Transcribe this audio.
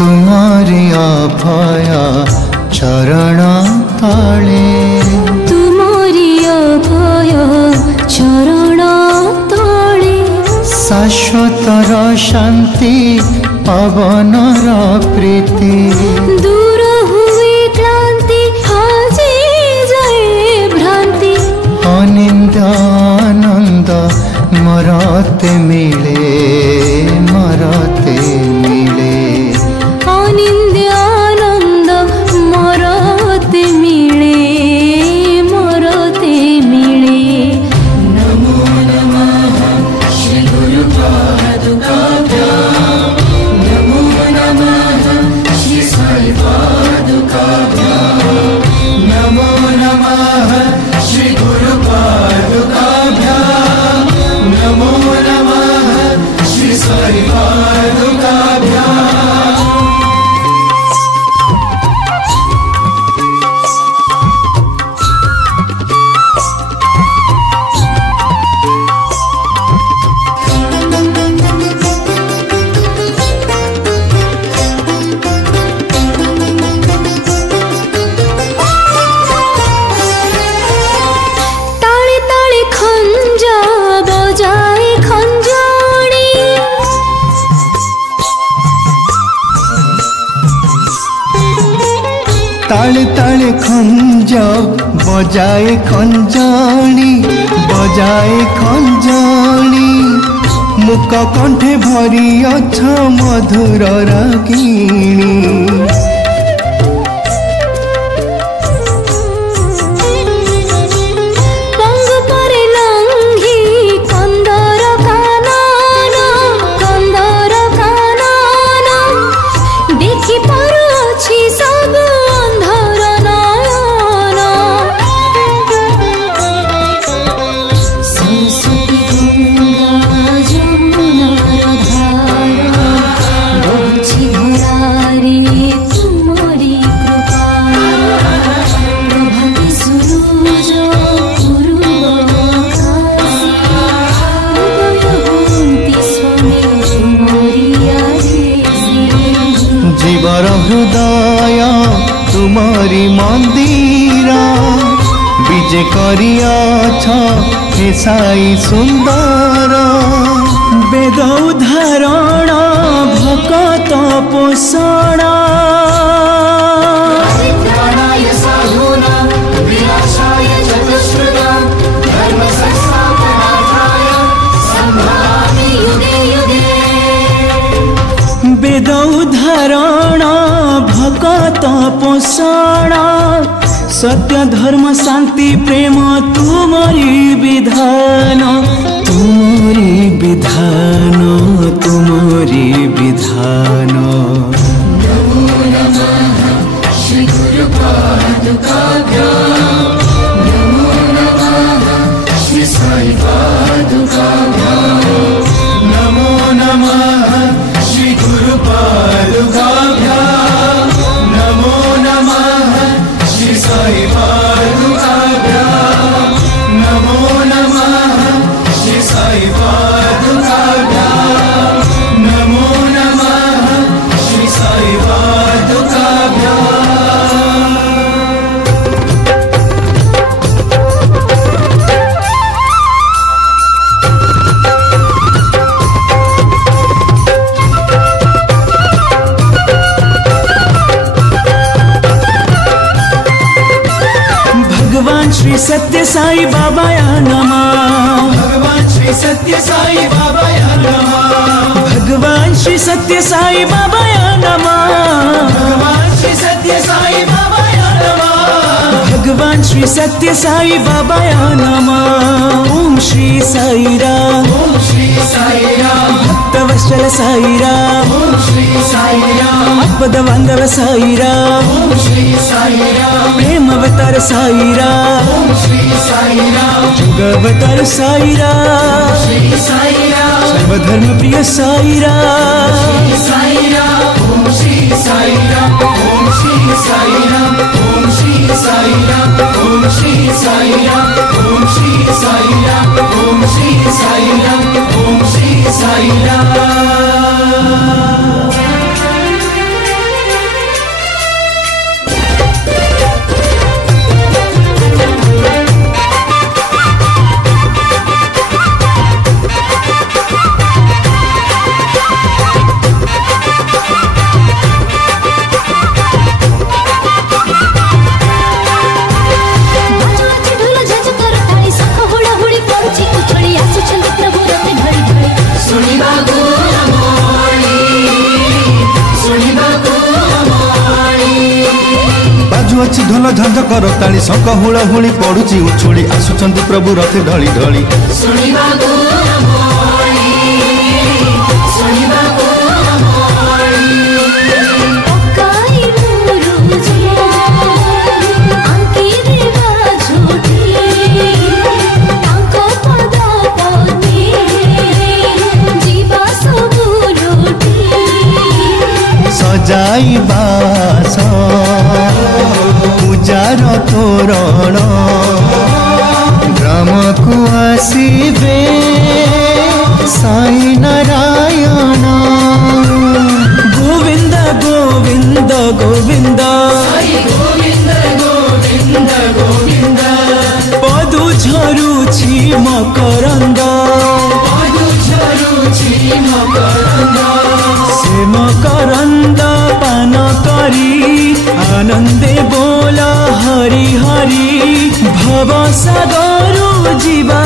तुम्हारी अभय चरण तले तुम्हारी अभय चरण तले शाश्वतर शांति पवनर प्रीति दूर हुए क्लांति हाजे जाए भ्रांति अनिंद आनंद मरते मिले मरते मिले अनिंद आनंद मरते मिले मरते मिले। नमो नमः श्री गुरु पादुकाभ्यां नमो नमः श्री साई पादुकाभ्यां नमो नमः श्री गुरु पादुकाभ्यां नमो नमः श्री साई पादुकाभ्यां। ताले ताले खंजा बजाए खंजोड़ी ताले ताले खंज बजाए खंजणी बजाए खंजणी मुक कंठे भरी अछ मधुर रागिणी पंग परे लंघी कंदर कानन देखि पारुछि सब अंधर नयन सरस्वती गंगा जमुना धारा बहछि धरारे तुम्हारी कृपा प्रभाते सूरज पूर्व आकाशे उदय स्वामी तुम्हारी आदेशे जीवर हृदय तुम्हारी मंदिर विजय करियाछ हे साई सुंदर वेद उदाहरण भकत पोषण परित्राणाय साधूनां विनाशाय चतुष्कृतां धर्म संस्थापनार्थाय संभवामि युगे युगे। वेद उदाहरण भकत पोषण सत्य धर्म शांति प्रेम तुम्हारी विधान तुम्हारी विधान तुम्हारी विधान। नमो नमः श्री गुरु पादुकाभ्यां नमो नमः श्री साई पादुकाभ्यां नमो नमः श्री गुरु पादुकाभ्यां नमो नमः श्री साई पादुकाभ्यां नमो नमः श्री साई पादुकाभ्यां नमो नमः श्री साई पादुकाभ्यां। भगवान श्री सत्य साई बाबा नमः भगवान श्री सत्य साई बाबा नमः भगवान श्री सत्य साई बाबा नमः भगवान श्री सत्य साई बाबा नमः भगवान श्री सत्य साई बाबा नमः ओम श्री साई राम ओम श्री साई राम भक्तवत्सल साई राम ओम श्री साई राम आपद बांधव साई राम ओम श्री साई राम प्रेम अवतार साई राम ओम श्री साई राम जुग अवतार साई राम श्री साई राम सर्वधर्म प्रिय साई राम श्री साई राम ओम श्री साई राम ओम श्री साई राम ओम श्री साई राम ओम श्री साई राम ओम श्री साई राम ओम श्री साई राम ओम श्री साई राम। बाजुअछि ढोल झंझ कर ताली शंख हुड़ हुड़ी पड़ुछि उछुड़ी आसुचंती प्रभु रथ ढली ढली सजाई बास पूजार तोरण ग्राम को आसीबे साई नारायण गोविंद गोविंद गोविंद पदु झरुछि मकरंद से मकरंद पान करी आनंदे बोला हरि हरि भव सागर जीवा